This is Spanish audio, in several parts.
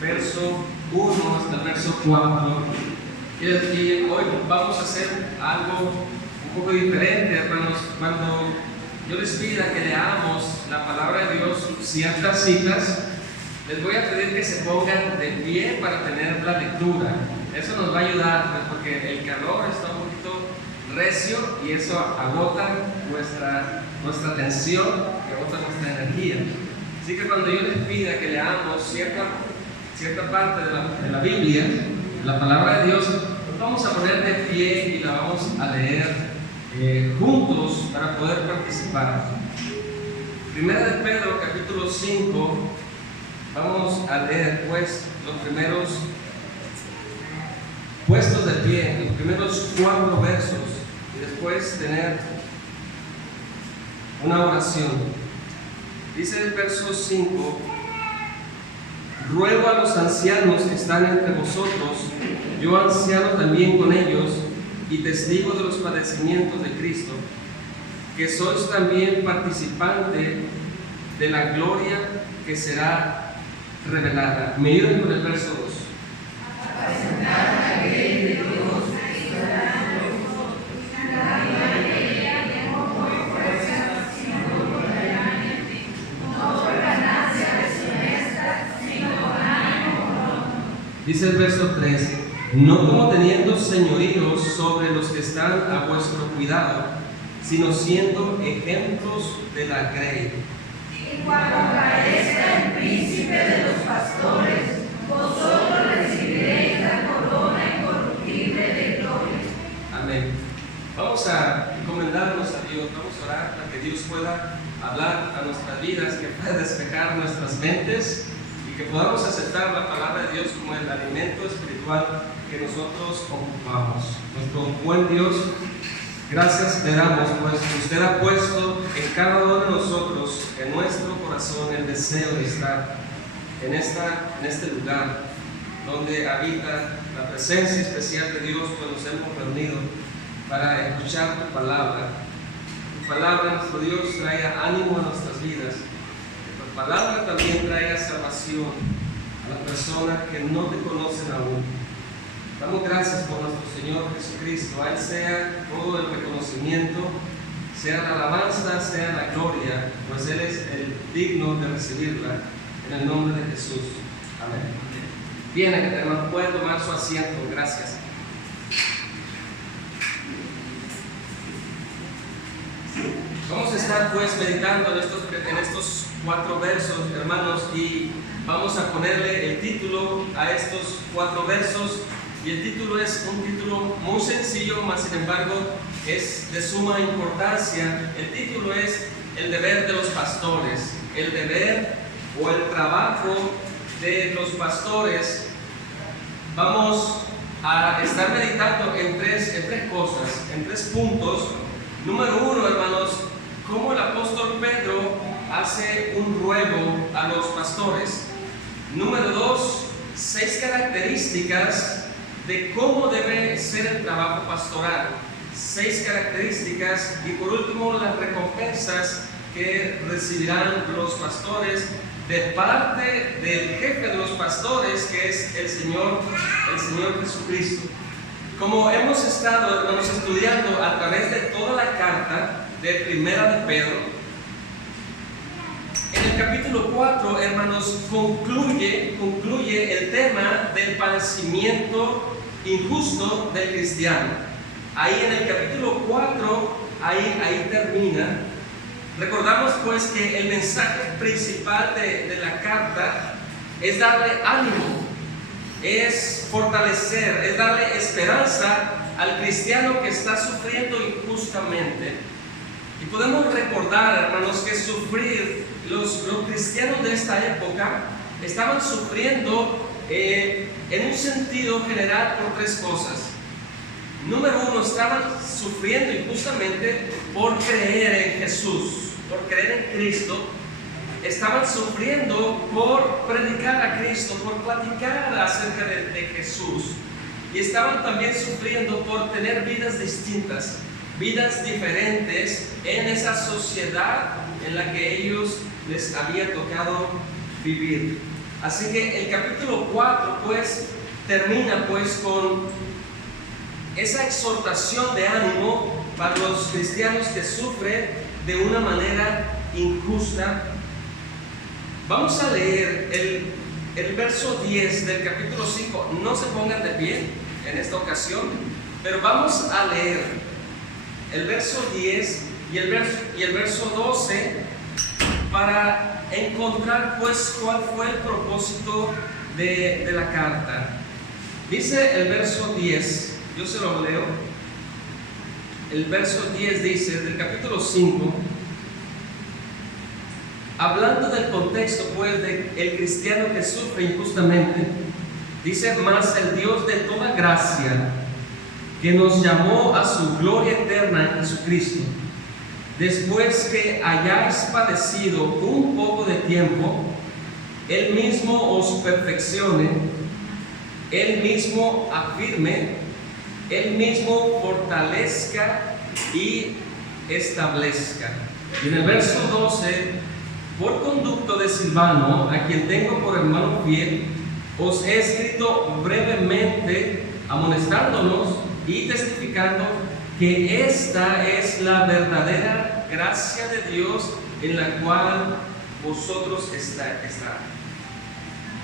verso 1 hasta el verso 4. Y hoy vamos a hacer algo un poco diferente, hermanos. Cuando yo les pida que leamos la palabra de Dios, ciertas citas, les voy a pedir que se pongan de pie para tener la lectura. Eso nos va a ayudar, pues, porque el calor está un poquito recio y eso agota nuestra atención y agota nuestra energía. Así que cuando yo les pida que leamos cierta parte de la Biblia, la palabra de Dios, nos vamos a poner de pie y la vamos a leer juntos para poder participar. Primera de Pedro, capítulo 5, vamos a leer pues los primeros puestos de pie, los primeros 4 versos, y después tener una oración. Dice el verso 5: ruego a los ancianos que están entre vosotros, yo anciano también con ellos, y testigo de los padecimientos de Cristo, que sois también participante de la gloria que será revelada. Me ayuden con el verso 2. Dice el verso 3: no como teniendo señoríos sobre los que están a vuestro cuidado, sino siendo ejemplos de la grey. Y cuando aparezca el príncipe de los pastores, vosotros recibiréis la corona incorruptible de gloria. Amén. Vamos a encomendarnos a Dios, vamos a orar para que Dios pueda hablar a nuestras vidas, que pueda despejar nuestras mentes y que podamos aceptar la palabra de Dios como el alimento espiritual que nosotros ocupamos. Nuestro buen Dios, gracias te damos, pues usted ha puesto en cada uno de nosotros, en nuestro corazón, el deseo de estar en este lugar donde habita la presencia especial de Dios, pues nos hemos reunido para escuchar tu palabra. Tu palabra, nuestro Dios, traiga ánimo a nuestras vidas. Que tu palabra también traiga salvación a las personas que no te conocen aún. Damos gracias por nuestro Señor Jesucristo. A Él sea todo el reconocimiento, sea la alabanza, sea la gloria, pues Él es el digno de recibirla, en el nombre de Jesús. Amén. Bien, hermano, puede tomar su asiento. Gracias. Vamos a estar pues meditando en estos 4 versos, hermanos, y vamos a ponerle el título a estos 4 versos. Y el título es un título muy sencillo, mas sin embargo es de suma importancia. El título es el deber de los pastores. El deber o el trabajo de los pastores. Vamos a estar meditando en tres cosas, en 3 puntos. Número 1, hermanos, cómo el apóstol Pedro hace un ruego a los pastores. Número 2, 6 características de cómo debe ser el trabajo pastoral. 6 características. Y por último, las recompensas que recibirán los pastores de parte del jefe de los pastores, que es el Señor Jesucristo. Como hemos estado, hermanos, estudiando a través de toda la carta de Primera de Pedro, en el capítulo 4, hermanos, concluye el tema del padecimiento injusto del cristiano. Ahí en el capítulo 4, ahí termina. Recordamos pues que el mensaje principal de la carta es darle ánimo, es fortalecer, es darle esperanza al cristiano que está sufriendo injustamente. Y podemos recordar, hermanos, que los cristianos de esta época estaban sufriendo en un sentido general por 3 cosas. Número 1, estaban sufriendo injustamente por creer en Jesús, por creer en Cristo. Estaban sufriendo por predicar a Cristo, por platicar acerca de Jesús. Y estaban también sufriendo por tener vidas distintas, vidas diferentes en esa sociedad en la que ellos les había tocado vivir. Así que el capítulo 4 pues termina pues con esa exhortación de ánimo para los cristianos que sufren de una manera injusta. Vamos a leer el verso 10 del capítulo 5. No se pongan de pie en esta ocasión, pero vamos a leer el verso 10 y el verso 12 para encontrar pues cuál fue el propósito de la carta. Dice el verso 10, yo se lo leo. El verso 10 dice, del capítulo 5, hablando del contexto pues del cristiano que sufre injustamente, dice: mas el Dios de toda gracia, que nos llamó a su gloria eterna en Jesucristo, después que hayáis padecido un poco de tiempo, Él mismo os perfeccione, Él mismo afirme, Él mismo fortalezca y establezca. Y en el verso 12, por conducto de Silvano, a quien tengo por hermano fiel, os he escrito brevemente, amonestándonos y testificando que esta es la verdadera gracia de Dios en la cual vosotros estáis.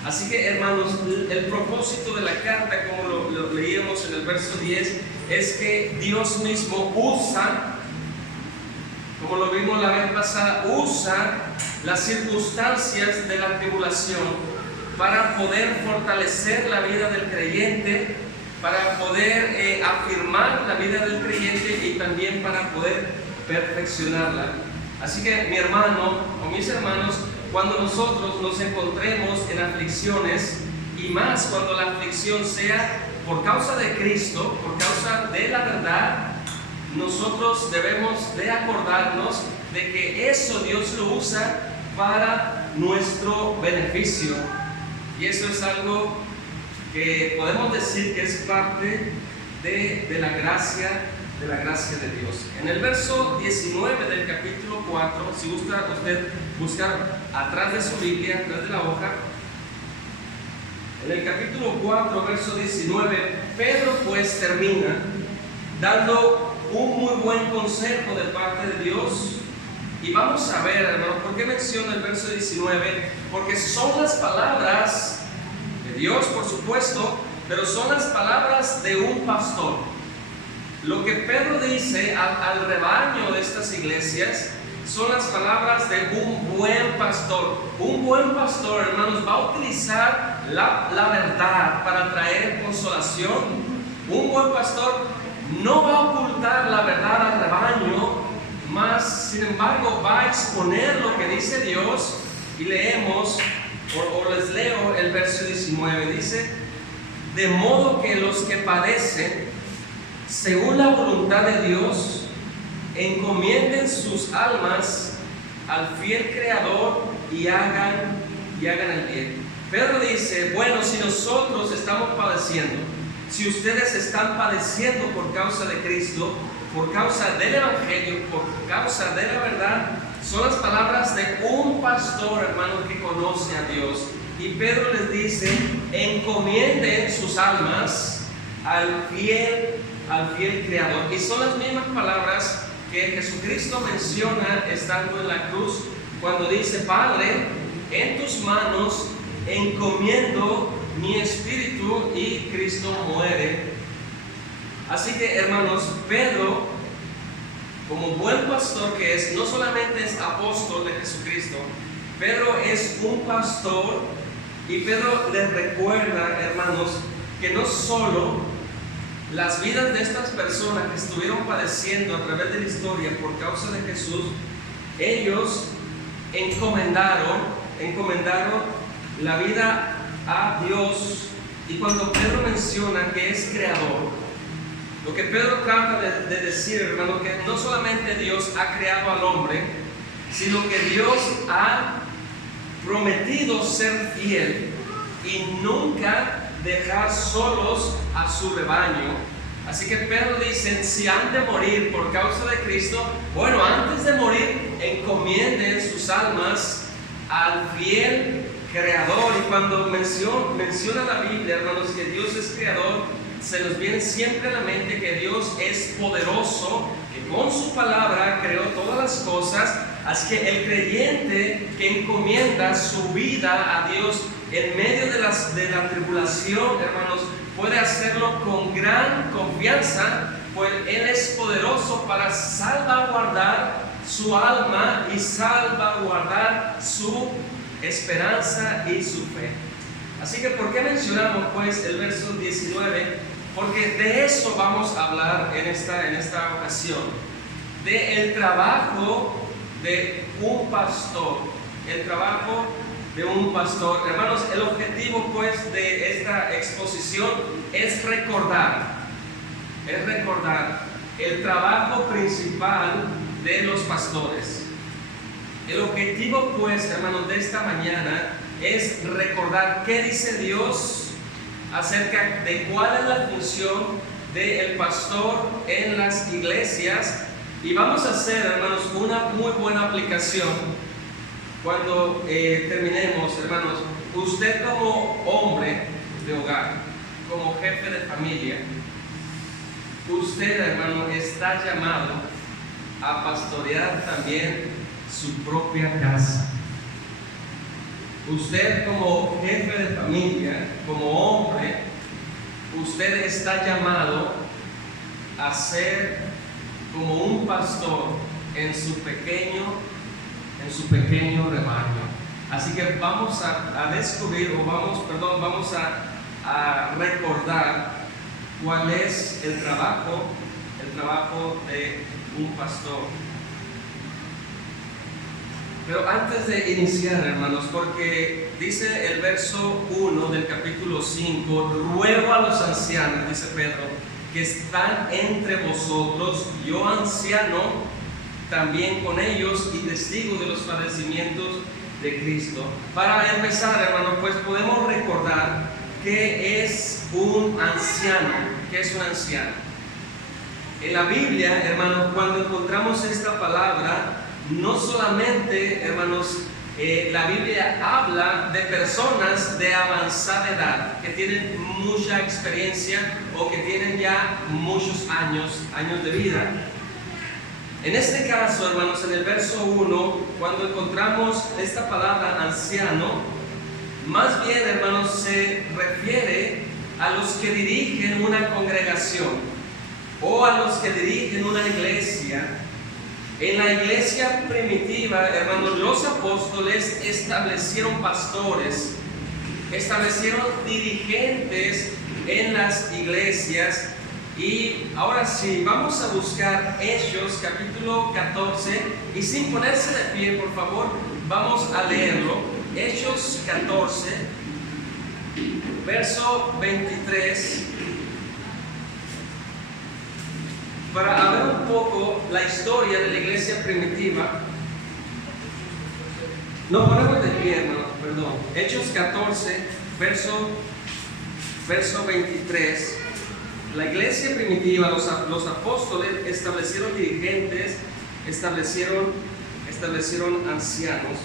Así que, hermanos, el propósito de la carta, como lo leíamos en el verso 10, es que Dios mismo usa, como lo vimos la vez pasada, usa las circunstancias de la tribulación para poder fortalecer la vida del creyente, para poder afirmar la vida del creyente y también para poder perfeccionarla. Así que, mi hermano o mis hermanos, cuando nosotros nos encontremos en aflicciones, y más cuando la aflicción sea por causa de Cristo, por causa de la verdad, nosotros debemos de acordarnos de que eso Dios lo usa para nuestro beneficio. Y eso es algo que podemos decir que es parte de la gracia de Dios. En el verso 19 del capítulo 4, si gusta usted buscar atrás de su Biblia, atrás de la hoja, en el capítulo 4, verso 19, Pedro pues termina dando un muy buen consejo de parte de Dios. Y vamos a ver, hermano, ¿por qué menciona el verso 19? Porque son las palabras de Dios, por supuesto, pero son las palabras de un pastor. Lo que Pedro dice al rebaño de estas iglesias son las palabras de un buen pastor. Un buen pastor, hermanos, va a utilizar la verdad para traer consolación. Un buen pastor no va a ocultar la verdad al rebaño, mas sin embargo va a exponer lo que dice Dios. Y leemos, o les leo el verso 19, dice: de modo que los que padecen según la voluntad de Dios encomienden sus almas al fiel Creador y hagan el bien. Pedro dice: bueno, si nosotros estamos padeciendo, si ustedes están padeciendo por causa de Cristo, por causa del Evangelio, por causa de la verdad, son las palabras de un pastor, hermano, que conoce a Dios. Y Pedro les dice: encomienden sus almas al fiel Creador. Y son las mismas palabras que Jesucristo menciona estando en la cruz, cuando dice: Padre, en tus manos encomiendo mi espíritu, y Cristo muere. Así que, hermanos, Pedro, como buen pastor que es, no solamente es apóstol de Jesucristo, Pedro es un pastor, y Pedro les recuerda, hermanos, que no solo las vidas de estas personas que estuvieron padeciendo a través de la historia por causa de Jesús, ellos encomendaron la vida a Dios. Y cuando Pedro menciona que es creador, lo que Pedro trata de decir, hermano, que no solamente Dios ha creado al hombre, sino que Dios ha prometido ser fiel y nunca dejar solos a su rebaño. Así que Pedro dice: si han de morir por causa de Cristo, bueno, antes de morir encomienden sus almas al fiel creador, y cuando menciona la Biblia, hermanos, que Dios es creador, se nos viene siempre a la mente que Dios es poderoso, que con su palabra creó todas las cosas. Así que el creyente que encomienda su vida a Dios en medio de la tribulación, hermanos, puede hacerlo con gran confianza, pues Él es poderoso para salvaguardar su alma y salvaguardar su esperanza y su fe. Así que, ¿por qué mencionamos pues el verso 19? Porque de eso vamos a hablar en esta ocasión, del trabajo de un pastor, el trabajo de un pastor. Hermanos, el objetivo pues de esta exposición es recordar el trabajo principal de los pastores. El objetivo pues, hermanos, de esta mañana es recordar qué dice Dios acerca de cuál es la función del pastor en las iglesias. Y vamos a hacer, hermanos, una muy buena aplicación cuando terminemos, hermanos. Usted como hombre de hogar, como jefe de familia, usted, hermano, está llamado a pastorear también su propia casa. Usted como jefe de familia, como hombre, usted está llamado a ser como un pastor en su pequeño rebaño. Así que vamos a descubrir, vamos a recordar cuál es el trabajo de un pastor. Pero antes de iniciar, hermanos, porque dice el verso 1 del capítulo 5, ruego a los ancianos, dice Pedro, que están entre vosotros, yo anciano, también con ellos y testigo de los padecimientos de Cristo. Para empezar, hermanos, pues podemos recordar qué es un anciano. ¿Qué es un anciano? En la Biblia, hermanos, cuando encontramos esta palabra, no solamente, hermanos, la Biblia habla de personas de avanzada edad, que tienen mucha experiencia o que tienen ya muchos años de vida. En este caso, hermanos, en el verso 1, cuando encontramos esta palabra anciano, más bien, hermanos, se refiere a los que dirigen una congregación o a los que dirigen una iglesia. En la iglesia primitiva, hermanos, los apóstoles establecieron pastores, establecieron dirigentes en las iglesias. Y ahora sí, vamos a buscar Hechos capítulo 14, y sin ponerse de pie, por favor, vamos a leerlo. Hechos 14, verso 23. Para ver un poco la historia de la iglesia primitiva. No, ponemos de pie, hermano, perdón. Hechos 14, verso 23. La iglesia primitiva, los apóstoles establecieron dirigentes, establecieron ancianos.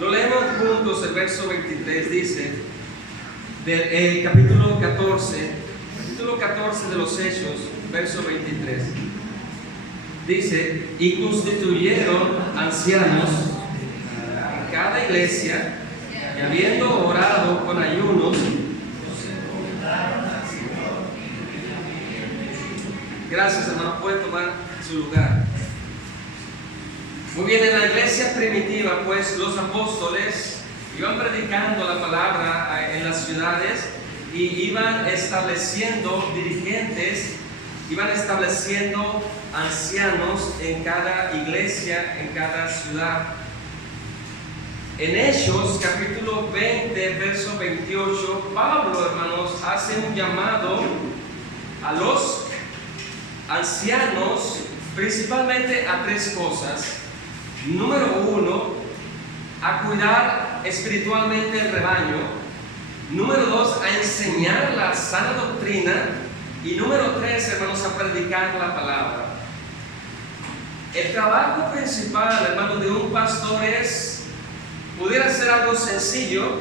Lo leemos juntos. El verso 23 dice, del capítulo 14 de los Hechos, verso 23. Dice, y constituyeron ancianos en cada iglesia, y habiendo orado con ayunos, gracias, hermano, puede tomar su lugar. Muy bien, en la iglesia primitiva, pues los apóstoles iban predicando la palabra en las ciudades y iban estableciendo dirigentes, iban estableciendo ancianos en cada iglesia, en cada ciudad. En Hechos, capítulo 20, verso 28, Pablo, hermanos, hace un llamado a los ancianos, principalmente a tres cosas. Número 1, a cuidar espiritualmente el rebaño. Número 2, a enseñar la sana doctrina. Y número 3, hermanos, a predicar la palabra. El trabajo principal, hermanos, de un pastor es pudiera ser algo sencillo,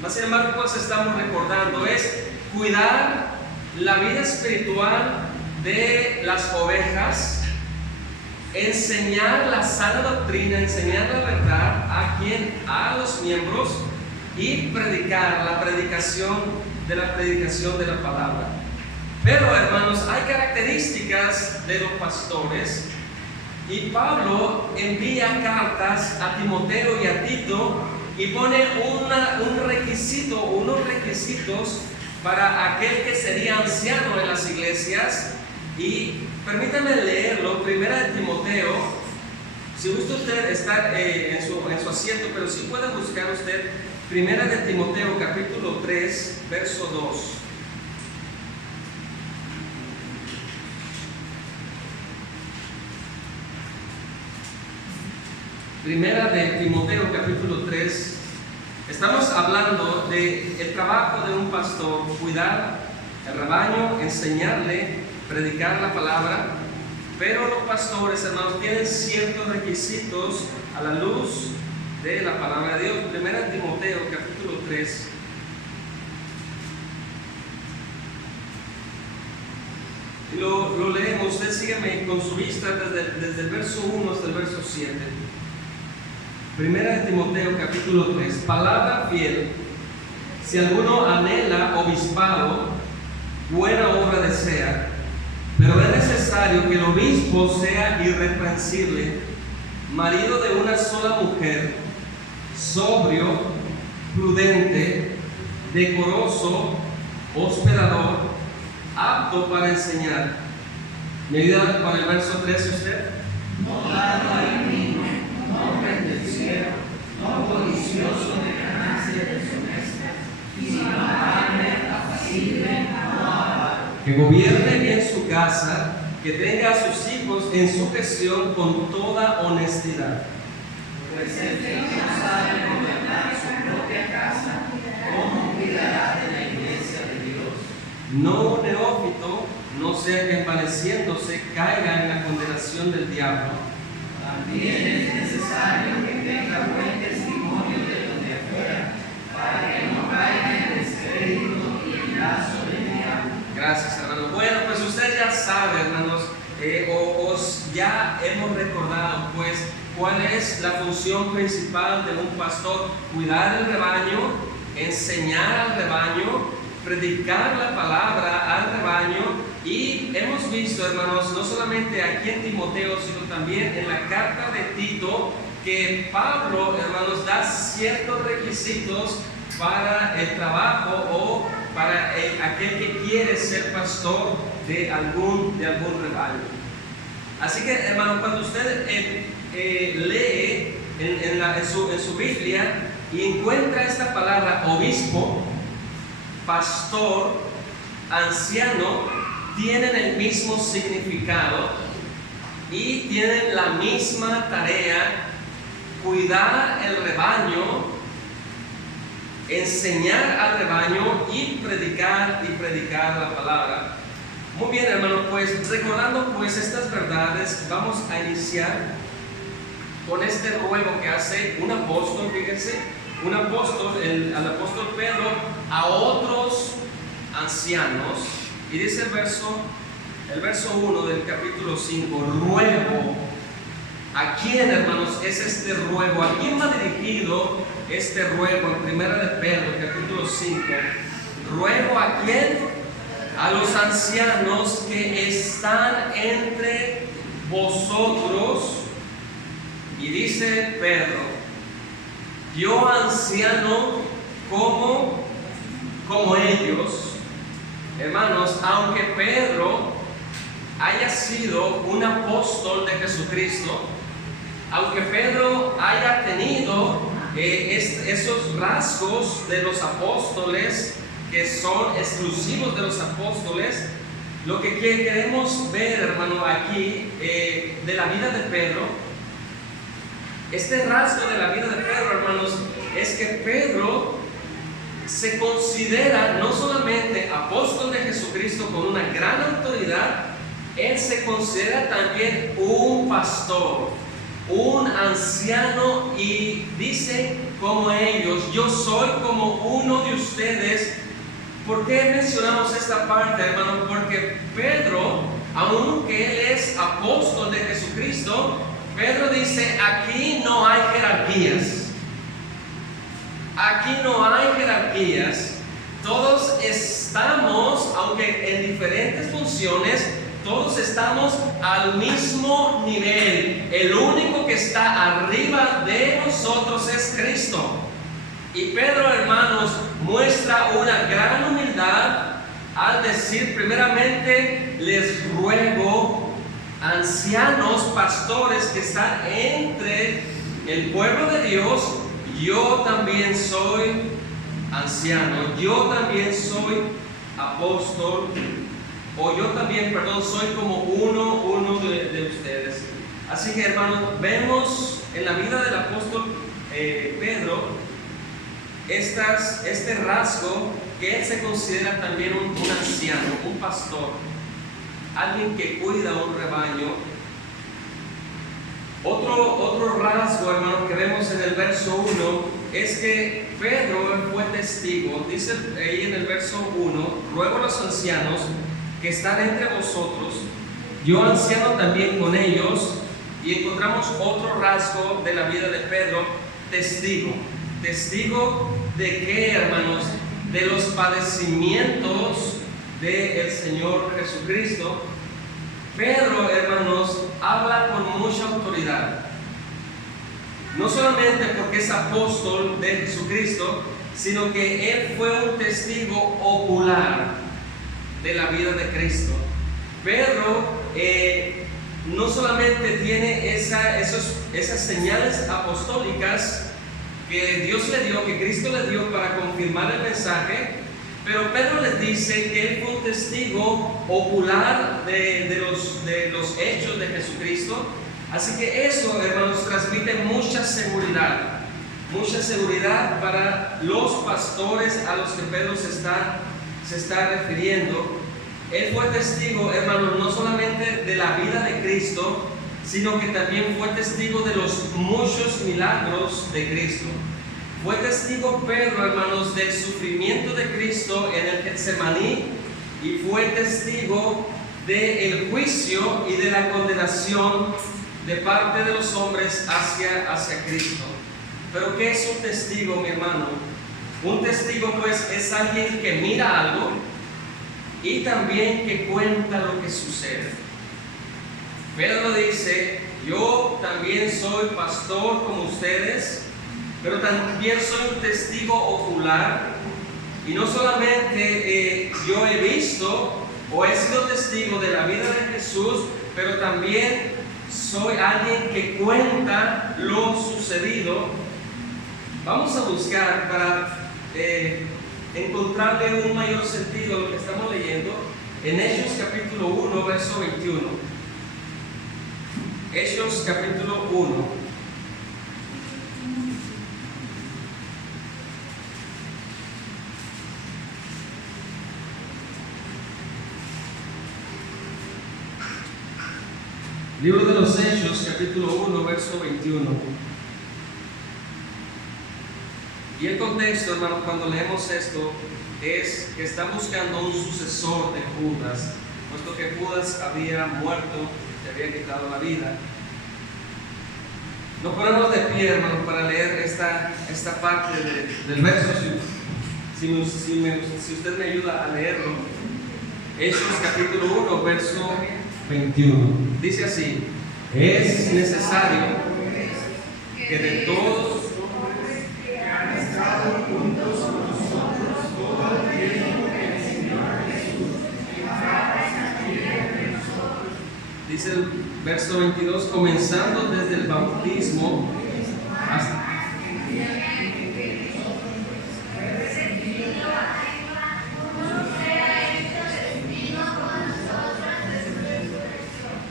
mas sin embargo pues estamos recordando, es cuidar la vida espiritual de las ovejas, enseñar la sana doctrina, enseñar la verdad a los miembros y predicar la predicación de la palabra. Pero hermanos, hay características de los pastores y Pablo envía cartas a Timoteo y a Tito y pone unos requisitos para aquel que sería anciano en las iglesias. Y permítanme leerlo, primera de Timoteo. Si gusta usted estar en su asiento, pero si puede buscar usted primera de Timoteo capítulo 3 verso 2. Primera de Timoteo capítulo 3. Estamos hablando del trabajo de un pastor, cuidar el rebaño, enseñarle, predicar la palabra. Pero los pastores, hermanos, tienen ciertos requisitos a la luz de la palabra de Dios. Primera de Timoteo capítulo 3. Y lo leemos. Usted sígueme con su vista desde el verso 1 hasta el verso 7. Primera de Timoteo capítulo 3. Palabra fiel. Si alguno anhela obispado, buena obra desea, pero es necesario que el obispo sea irreprensible, marido de una sola mujer, sobrio, prudente, decoroso, hospedador, apto para enseñar. ¿Me ayuda con el verso 13 usted? No dado al vino, no pendenciero, no codicioso de ganancias deshonestas, sino amable, apacible, no avaro. Que gobierne bien su casa, que tenga a sus hijos en sujeción con toda honestidad. Pues el que no sabe gobernar su propia casa, ¿cómo cuidará de la iglesia de Dios? No un neófito, no sea que envaneciéndose caiga en la condenación del diablo. También es necesario que tenga buen testimonio de los de afuera, para que no caiga en descrédito y en lazo del diablo. Gracias, hermanos. Bueno, pues usted ya sabe, hermanos, ya hemos recordado, pues, cuál es la función principal de un pastor: cuidar el rebaño, enseñar al rebaño, predicar la palabra al rebaño. Y hemos visto, hermanos, no solamente aquí en Timoteo, sino también en la carta de Tito, que Pablo, hermanos, da ciertos requisitos para el trabajo o para aquel que quiere ser pastor de algún rebaño. Así que, hermanos, cuando usted lee en su Biblia y encuentra esta palabra obispo, pastor, anciano, tienen el mismo significado y tienen la misma tarea: cuidar el rebaño, enseñar al rebaño y predicar la palabra. Muy bien, hermano, pues recordando pues estas verdades, vamos a iniciar con este ruego que hace un apóstol. Fíjense, un apóstol, al apóstol Pedro, a otros ancianos, y dice el verso 1 del capítulo 5, ruego. ¿A quién, hermanos, es este ruego? ¿A quién va dirigido este ruego? En primera de Pedro, capítulo 5. ¿Ruego a quién? A los ancianos que están entre vosotros. Y dice Pedro: yo anciano como ellos. Hermanos, aunque Pedro haya sido un apóstol de Jesucristo, aunque Pedro haya tenido esos rasgos de los apóstoles que son exclusivos de los apóstoles, lo que queremos ver, hermano, aquí de la vida de Pedro, este rasgo de la vida de Pedro, hermanos, es que Pedro se considera no solamente apóstol de Jesucristo con una gran autoridad, él se considera también un pastor un anciano y dice como ellos, yo soy como uno de ustedes. ¿Por qué mencionamos esta parte, hermano? Porque Pedro, aunque él es apóstol de Jesucristo, Pedro dice, aquí no hay jerarquías. Aquí no hay jerarquías. Todos estamos, aunque en diferentes funciones, todos estamos al mismo nivel. El único que está arriba de nosotros es Cristo. Y Pedro, hermanos, muestra una gran humildad al decir, primeramente, les ruego, ancianos, pastores que están entre el pueblo de Dios, yo también soy anciano, yo también soy apóstol, o yo también, soy como uno de ustedes. Así que, hermanos, vemos en la vida del apóstol Pedro este rasgo que él se considera también un anciano, un pastor, alguien que cuida un rebaño. Otro rasgo, hermano, que vemos en el verso 1 es que Pedro fue testigo. Dice ahí en el verso 1, ruego a los ancianos que están entre vosotros, yo anciano también con ellos. Y encontramos otro rasgo de la vida de Pedro, testigo. ¿Testigo de qué, hermanos? De los padecimientos del Señor Jesucristo. Pedro, hermanos, habla con mucha autoridad. No solamente porque es apóstol de Jesucristo, sino que él fue un testigo ocular de la vida de Cristo. Pedro no solamente tiene esas señales apostólicas que Dios le dio, que Cristo le dio para confirmar el mensaje, pero Pedro les dice que él fue un testigo ocular de los hechos de Jesucristo. Así que eso, hermanos, transmite mucha seguridad para los pastores a los que Pedro se está refiriendo. Él fue testigo, hermanos, no solamente de la vida de Cristo, sino que también fue testigo de los muchos milagros de Cristo. Fue testigo Pedro, hermanos, del sufrimiento de Cristo en el Getsemaní, y fue testigo del juicio y de la condenación de parte de los hombres hacia Cristo. Pero ¿qué es un testigo, mi hermano? Un testigo, pues, es alguien que mira algo y también que cuenta lo que sucede. Pedro dice, yo también soy pastor como ustedes, pero también soy un testigo ocular, y no solamente yo he visto o he sido testigo de la vida de Jesús, pero también soy alguien que cuenta lo sucedido. Vamos a buscar para encontrarle un mayor sentido a lo que estamos leyendo en Hechos capítulo 1, verso 21. Hechos capítulo 1. Libro de los Hechos, capítulo 1, verso 21. Y el contexto, hermano, cuando leemos esto, es que está buscando un sucesor de Judas, puesto que Judas había muerto, se había quitado la vida. Nos ponemos de pie, hermano, para leer esta parte del verso. Si usted me ayuda a leerlo. Hechos, capítulo 1, verso 21. Dice así: es necesario que de todos que han estado juntos con nosotros todo el tiempo que el Señor Jesús estaba aquí entre nosotros. Dice el verso 22, comenzando desde el bautismo hasta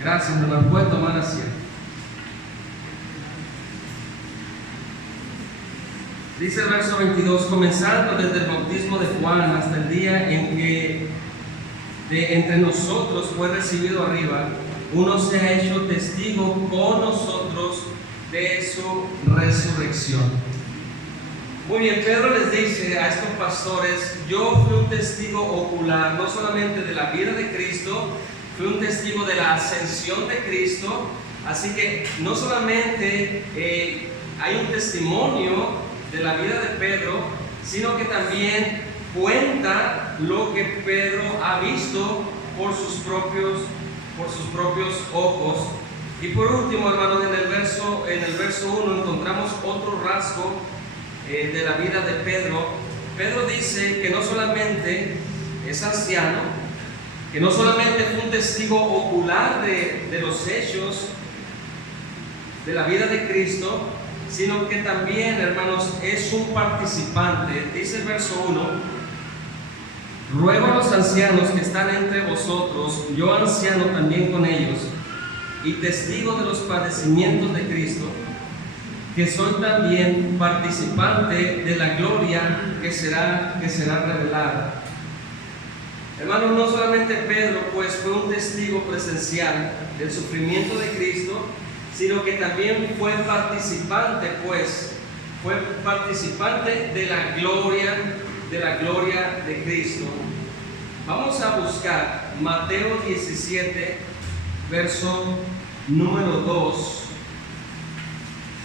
gracias, hermano. Puede tomar asiento. Dice el verso 22, comenzando desde el bautismo de Juan hasta el día en que de entre nosotros fue recibido arriba, uno se ha hecho testigo con nosotros de su resurrección. Muy bien, Pedro les dice a estos pastores: yo fui un testigo ocular, no solamente de la vida de Cristo, fui un testigo de la ascensión de Cristo. Así que no solamente hay un testimonio de la vida de Pedro, sino que también cuenta lo que Pedro ha visto por sus propios ojos. Y por último, hermanos, en el verso 1 encontramos otro rasgo de la vida de Pedro. Pedro dice que no solamente es anciano, que no solamente fue un testigo ocular de los hechos de la vida de Cristo, sino que también, hermanos, es un participante. Dice el verso 1: ruego a los ancianos que están entre vosotros, yo anciano también con ellos, y testigo de los padecimientos de Cristo, que soy también participante de la gloria que será revelada. Hermanos, no solamente Pedro pues fue un testigo presencial del sufrimiento de Cristo, sino que también fue participante de la gloria de Cristo. Vamos a buscar Mateo 17, verso número 2,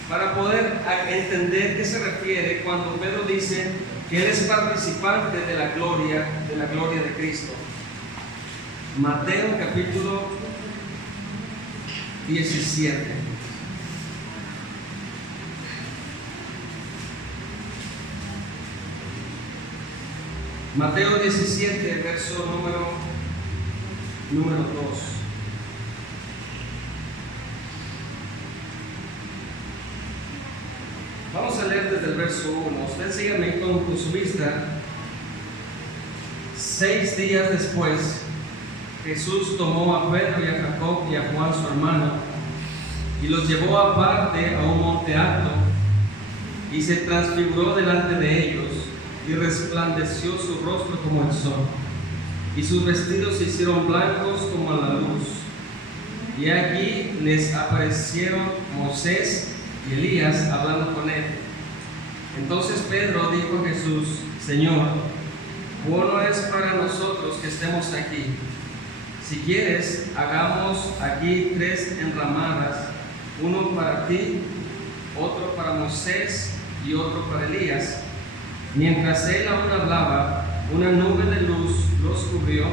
para poder entender qué se refiere cuando Pedro dice que él es participante de la gloria de Cristo. Mateo capítulo 17. Mateo 17, verso número 2. Vamos a leer desde el verso 1. Usted sígame con su vista. 6 días después, Jesús tomó a Pedro y a Jacob y a Juan su hermano y los llevó aparte a un monte alto y se transfiguró delante de ellos y resplandeció su rostro como el sol y sus vestidos se hicieron blancos como la luz. Y aquí les aparecieron Moisés y Elías hablando con él. Entonces Pedro dijo a Jesús: Señor, bueno es para nosotros que estemos aquí. Si quieres, hagamos aquí 3 enramadas, uno para ti, otro para Moisés y otro para Elías. Mientras él aún hablaba, una nube de luz los cubrió,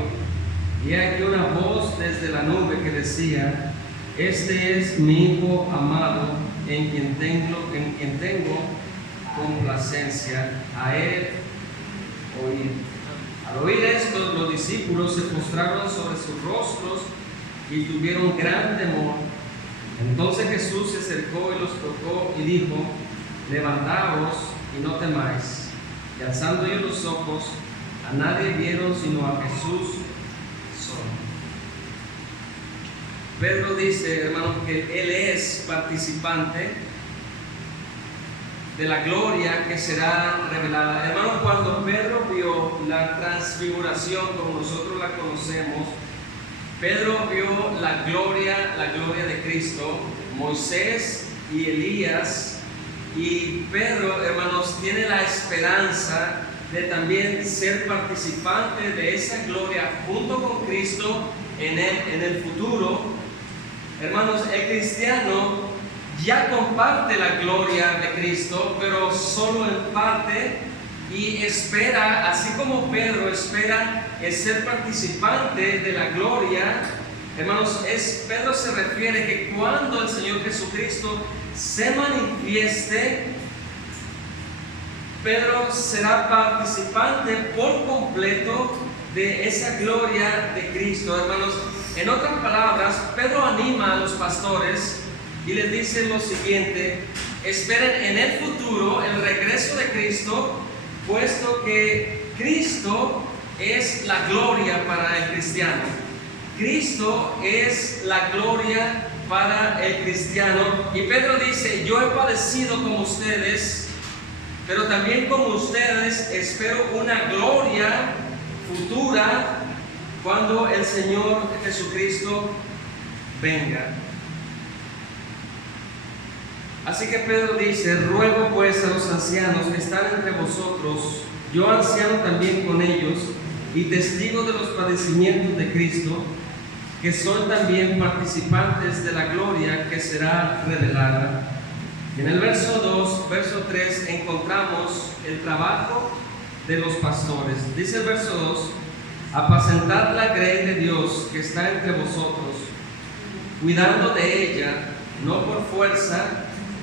y aquí una voz desde la nube que decía: Este es mi Hijo amado, en quien tengo complacencia, a él oír. Al oír esto, los discípulos se postraron sobre sus rostros y tuvieron gran temor. Entonces Jesús se acercó y los tocó y dijo: Levantaos y no temáis. Y alzando ellos los ojos, a nadie vieron sino a Jesús solo. Pedro dice, hermanos, que él es participante de la gloria que será revelada. Hermanos, cuando Pedro vio la transfiguración como nosotros la conocemos, Pedro vio la gloria de Cristo, Moisés y Elías. Y Pedro, hermanos, tiene la esperanza de también ser participante de esa gloria junto con Cristo en el futuro. Hermanos, el cristiano ya comparte la gloria de Cristo, pero solo en parte, y espera, así como Pedro espera el ser participante de la gloria. Hermanos, Pedro se refiere que cuando el Señor Jesucristo se manifieste, Pedro será participante por completo de esa gloria de Cristo. Hermanos, en otras palabras, Pedro anima a los pastores y les dice lo siguiente: esperen en el futuro el regreso de Cristo, puesto que Cristo es la gloria para el cristiano. Cristo es la gloria para el cristiano. Y Pedro dice: yo he padecido como ustedes, pero también como ustedes espero una gloria futura cuando el Señor Jesucristo venga. Así que Pedro dice: ruego pues a los ancianos que están entre vosotros, yo anciano también con ellos, y testigo de los padecimientos de Cristo, que soy también participantes de la gloria que será revelada. Y en el verso 2, verso 3, encontramos el trabajo de los pastores. Dice el verso 2: apacentad la grey de Dios que está entre vosotros, cuidando de ella, no por fuerza,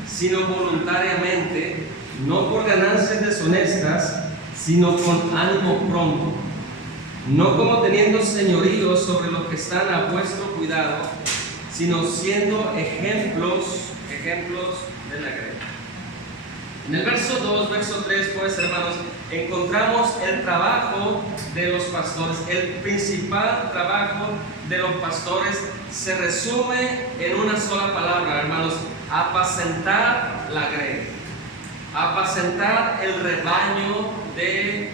sino voluntariamente, no por ganancias deshonestas, sino con ánimo pronto, no como teniendo señorío sobre los que están a vuestro cuidado, sino siendo ejemplos de la grey. En el verso 2, verso 3, pues hermanos, encontramos el trabajo de los pastores. El principal trabajo de los pastores se resume en una sola palabra, hermanos: apacentar la grey. Apacentar el rebaño de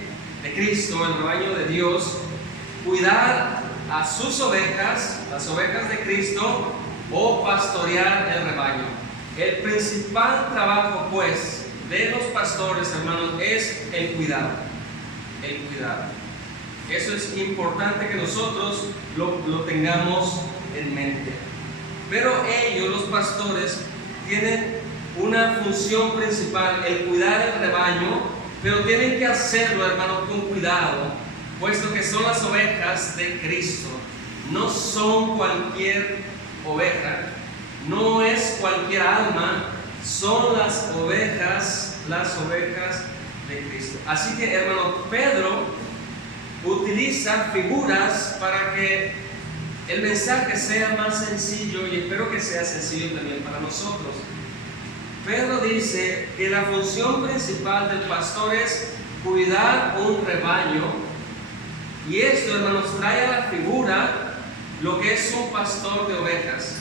Cristo, el rebaño de Dios, cuidar a sus ovejas, las ovejas de Cristo, o pastorear el rebaño. El principal trabajo, pues, de los pastores, hermanos, es el cuidado. El cuidado. Eso es importante que nosotros lo tengamos en mente. Pero ellos, los pastores, tienen una función principal: el cuidar el rebaño, pero tienen que hacerlo, hermanos, con cuidado, puesto que son las ovejas de Cristo. No son cualquier oveja, no es cualquier alma, son las ovejas de Cristo. Así que, hermano, Pedro utiliza figuras para que el mensaje sea más sencillo, y espero que sea sencillo también para nosotros. Pedro dice que la función principal del pastor es cuidar un rebaño, y esto, hermanos, trae a la figura lo que es un pastor de ovejas.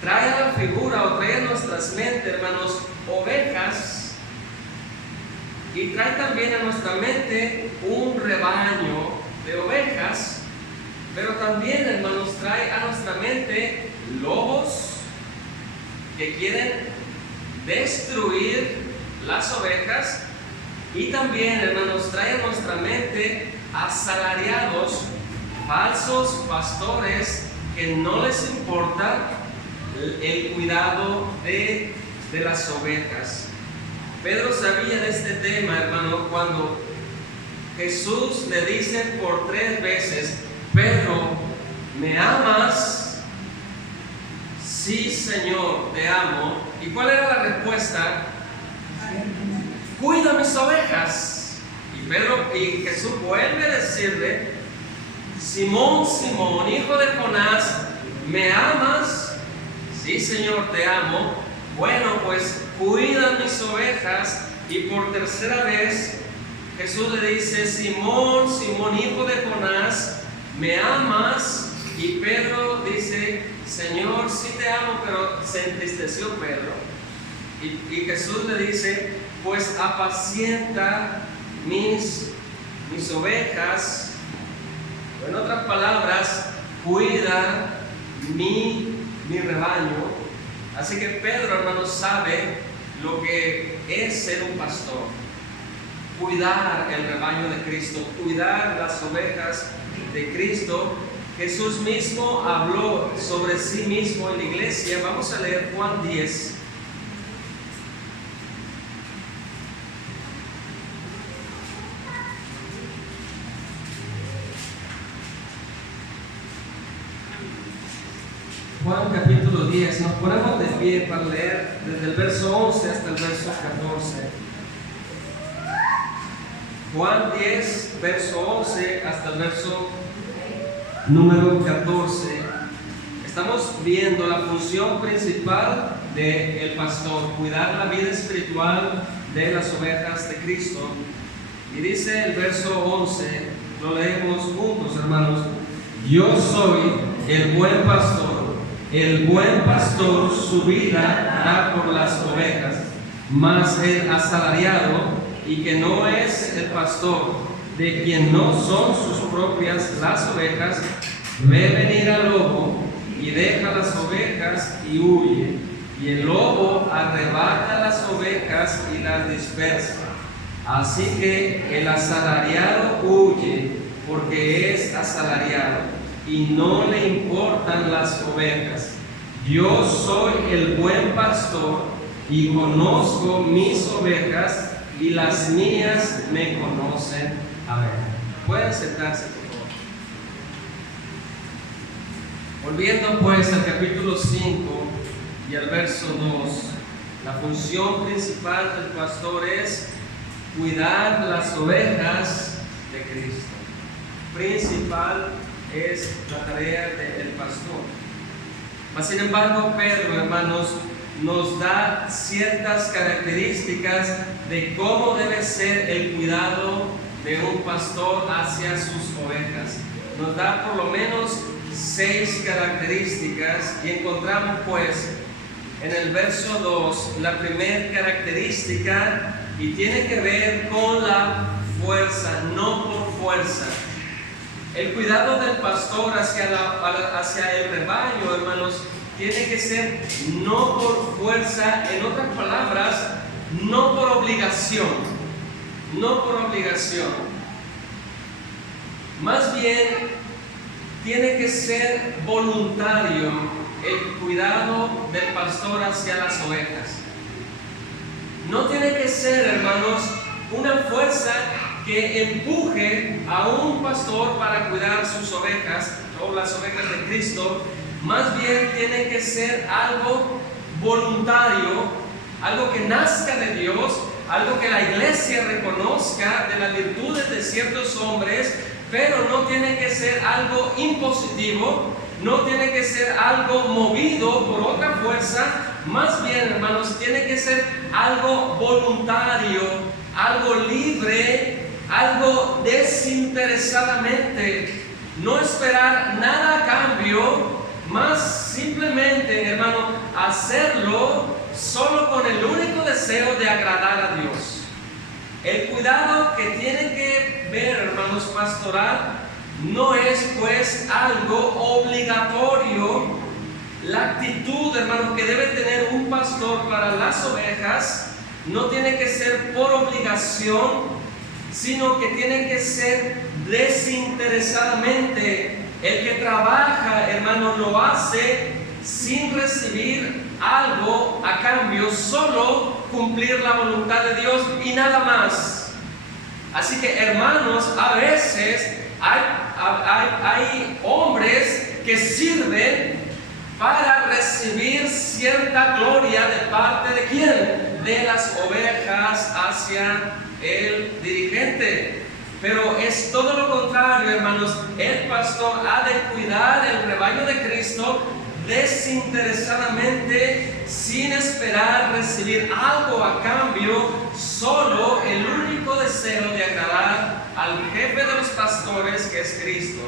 Trae a la figura, o trae a nuestras mentes, hermanos, ovejas, y trae también a nuestra mente un rebaño de ovejas, pero también, hermanos, trae a nuestra mente lobos que quieren destruir las ovejas, y también, hermanos, trae a nuestra mente asalariados, falsos pastores que no les importa el cuidado de las ovejas. Pedro sabía de este tema, hermano, cuando Jesús le dice por 3 veces: Pedro, ¿me amas? Sí, Señor, te amo. ¿Y cuál era la respuesta? Cuida mis ovejas. Y Jesús vuelve a decirle: Simón, Simón, hijo de Jonás, ¿me amas? Sí, Señor, te amo. Bueno, pues cuida mis ovejas. Y por 3ª vez Jesús le dice: Simón, Simón, hijo de Jonás, ¿me amas? Y Pedro dice: Señor, sí te amo. Pero se entristeció Pedro. Y Jesús le dice: pues apacienta mis ovejas. En otras palabras, cuida mi rebaño. Así que Pedro, hermanos, sabe lo que es ser un pastor. Cuidar el rebaño de Cristo, cuidar las ovejas de Cristo. Jesús mismo habló sobre sí mismo en la iglesia. Vamos a leer Juan 10. Juan capítulo 10, nos ponemos de pie para leer desde el verso 11 hasta el verso 14. Juan 10, verso 11 hasta el verso número 14. Estamos viendo la función principal del pastor: cuidar la vida espiritual de las ovejas de Cristo. Y dice el verso 11, lo leemos juntos, hermanos: yo soy el buen pastor. El buen pastor su vida da por las ovejas, mas el asalariado, y que no es el pastor, de quien no son sus propias las ovejas, ve venir al lobo y deja las ovejas y huye. y el lobo arrebata las ovejas y las dispersa. Así que el asalariado huye porque es asalariado y no le importan las ovejas. Yo soy el buen pastor y conozco mis ovejas y las mías me conocen. Amén. Pueden sentarse, por favor. Volviendo pues al capítulo 5 y al verso 2, la función principal del pastor es cuidar las ovejas de Cristo. Principal es la tarea del pastor. Mas sin embargo, Pedro, hermanos, nos da ciertas características de cómo debe ser el cuidado de un pastor hacia sus ovejas. Nos da por lo menos 6 características y encontramos pues en el verso 2 la primera característica y tiene que ver con la fuerza, no por fuerza. El cuidado del pastor hacia el rebaño, hermanos, tiene que ser no por fuerza, en otras palabras, no por obligación, no por obligación. Más bien, tiene que ser voluntario el cuidado del pastor hacia las ovejas. No tiene que ser, hermanos, una fuerza que empuje a un pastor para cuidar sus ovejas o las ovejas de Cristo. Más bien tiene que ser algo voluntario, algo que nazca de Dios, algo que la iglesia reconozca de las virtudes de ciertos hombres, pero no tiene que ser algo impositivo, no tiene que ser algo movido por otra fuerza. Más bien, hermanos, tiene que ser algo voluntario, algo libre, algo desinteresadamente, no esperar nada a cambio, más simplemente, hermano, hacerlo solo con el único deseo de agradar a Dios. El cuidado que tiene que ver, hermanos, pastoral, no es pues algo obligatorio. La actitud, hermanos, que debe tener un pastor para las ovejas no tiene que ser por obligación, sino que tiene que ser desinteresadamente. El que trabaja, hermano, lo hace sin recibir algo a cambio, solo cumplir la voluntad de Dios y nada más. Así que, hermanos, a veces hay hombres que sirven para recibir cierta gloria de parte de ¿quién? De las ovejas hacia el dirigente. Pero es todo lo contrario, hermanos. El pastor ha de cuidar el rebaño de Cristo desinteresadamente, sin esperar recibir algo a cambio, solo el único deseo de agradar al jefe de los pastores, que es Cristo.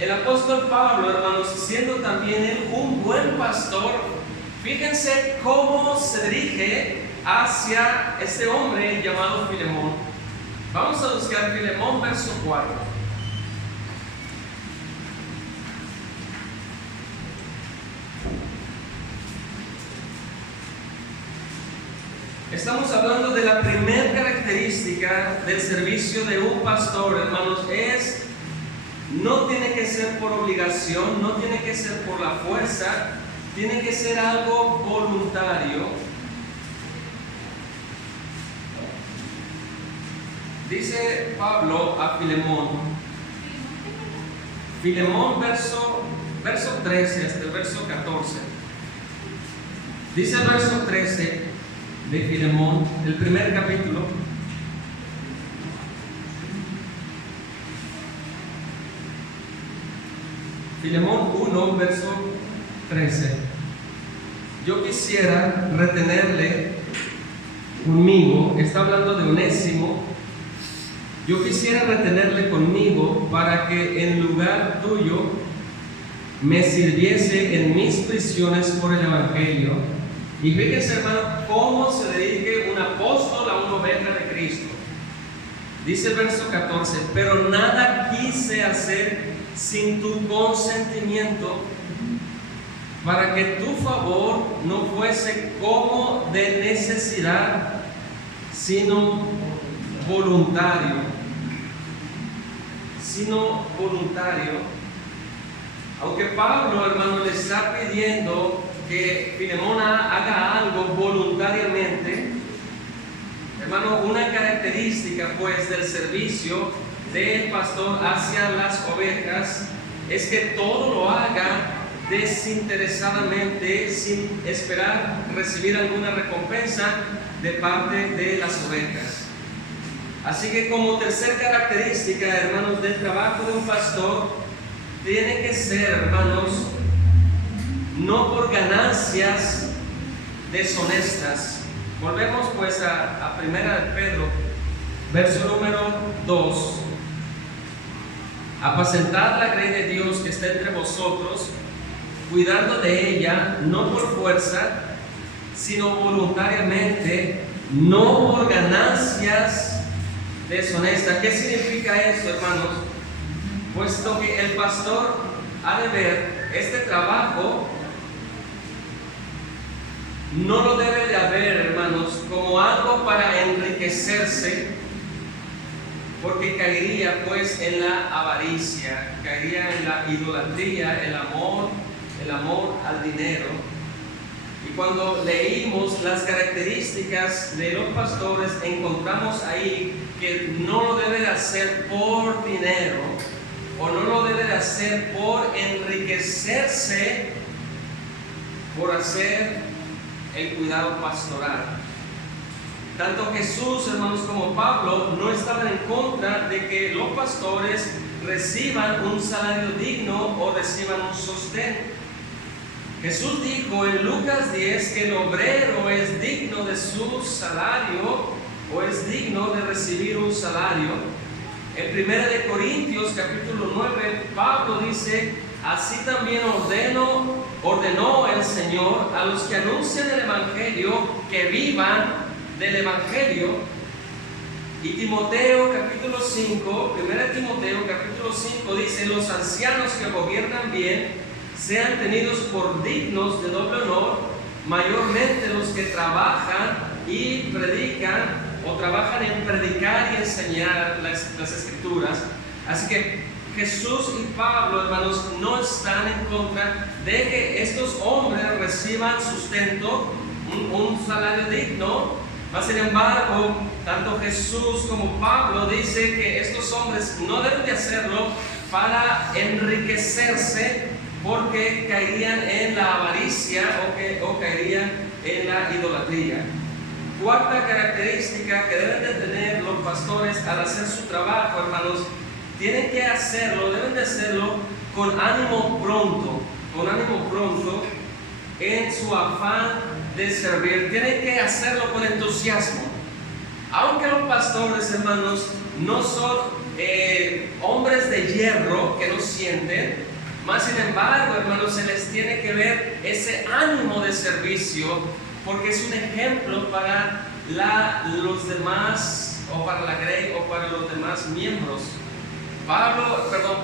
El apóstol Pablo, hermanos, siendo también él un buen pastor, fíjense cómo se dirige hacia este hombre llamado Filemón. Vamos a buscar Filemón, verso 4. Estamos hablando de la primera característica del servicio de un pastor, hermanos, no tiene que ser por obligación, no tiene que ser por la fuerza, tiene que ser algo voluntario. Dice Pablo a Filemón, verso 13 hasta el verso 14. Dice el verso 13 de Filemón, el primer capítulo: Filemón 1, verso 13. Yo quisiera retenerle conmigo, está hablando de Onésimo. Yo quisiera retenerle conmigo para que en lugar tuyo me sirviese en mis prisiones por el Evangelio. Y fíjense, hermano, cómo se dirige un apóstol a una oveja de Cristo. Dice el verso 14: pero nada quise hacer sin tu consentimiento. para que tu favor no fuese como de necesidad, sino voluntario. Aunque Pablo, hermano, le está pidiendo que Filemona haga algo voluntariamente, hermano, una característica pues del servicio del pastor hacia las ovejas es que todo lo haga desinteresadamente, sin esperar recibir alguna recompensa de parte de las ovejas. Así que como tercera característica, hermanos, del trabajo de un pastor, tiene que ser, hermanos, no por ganancias deshonestas. Volvemos pues a 1 de Pedro, verso número 2. Apacentad la grey de Dios que está entre vosotros, cuidando de ella, no por fuerza, sino voluntariamente, no por ganancias deshonestas. ¿Qué significa esto, hermanos? Puesto que el pastor ha de ver este trabajo, no lo debe de haber, hermanos, como algo para enriquecerse, porque caería pues en la avaricia, caería en la idolatría, el amor al dinero. Y cuando leímos las características de los pastores, encontramos ahí que no lo debe de hacer por dinero, o no lo debe de hacer por enriquecerse, por hacer el cuidado pastoral. Tanto Jesús, hermanos, como Pablo no estaban en contra de que los pastores reciban un salario digno o reciban un sostén. Jesús dijo en Lucas 10 que el obrero es digno de su salario, o es digno de recibir un salario. En 1 de Corintios capítulo 9, Pablo dice: así también ordenó el Señor a los que anuncian el Evangelio que vivan del Evangelio. Y Timoteo capítulo 5, 1 Timoteo capítulo 5 dice: los ancianos que gobiernan bien sean tenidos por dignos de doble honor, mayormente los que trabajan y predican, o trabajan en predicar y enseñar las Escrituras. Así que Jesús y Pablo, hermanos, no están en contra de que estos hombres reciban sustento, un salario digno. Mas sin embargo, tanto Jesús como Pablo dice que estos hombres no deben de hacerlo para enriquecerse, porque caerían en la avaricia o caerían en la idolatría. Cuarta característica que deben de tener los pastores al hacer su trabajo, hermanos, deben de hacerlo con ánimo pronto, en su afán de servir. Tienen que hacerlo con entusiasmo. Aunque los pastores, hermanos, no son hombres de hierro que no sienten, más sin embargo, hermanos, se les tiene que ver ese ánimo de servicio, porque es un ejemplo para los demás, o para la grey, o para los demás miembros.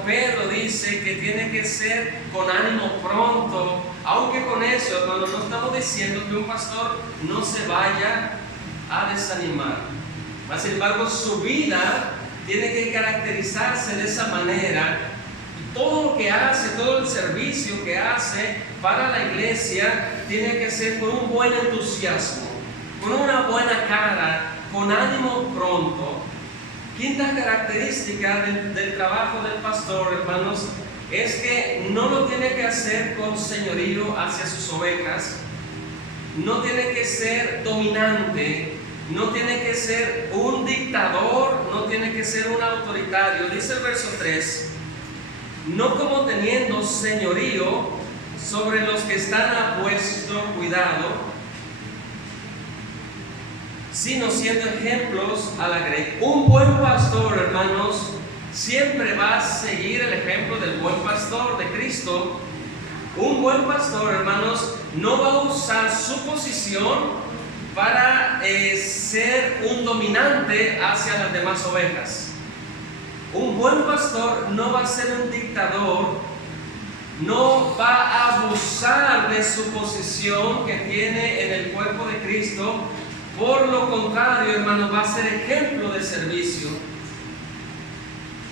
Pedro dice que tiene que ser con ánimo pronto. Aunque con eso, hermanos, no estamos diciendo que un pastor no se vaya a desanimar. Mas sin embargo, su vida tiene que caracterizarse de esa manera. Todo lo que hace, todo el servicio que hace para la iglesia tiene que ser con un buen entusiasmo, con una buena cara, con ánimo pronto. Quinta característica del trabajo del pastor, hermanos, es que no lo tiene que hacer con señorío hacia sus ovejas, no tiene que ser dominante, no tiene que ser un dictador, no tiene que ser un autoritario. Dice el verso 3: no como teniendo señorío sobre los que están a vuestro cuidado, sino siendo ejemplos a la grey. Un buen pastor, hermanos, siempre va a seguir el ejemplo del buen pastor de Cristo. Un buen pastor, hermanos, no va a usar su posición para ser un dominante hacia las demás ovejas. Un buen pastor no va a ser un dictador no va a abusar de su posición que tiene en el cuerpo de Cristo. Por lo contrario, hermanos, va a ser ejemplo de servicio.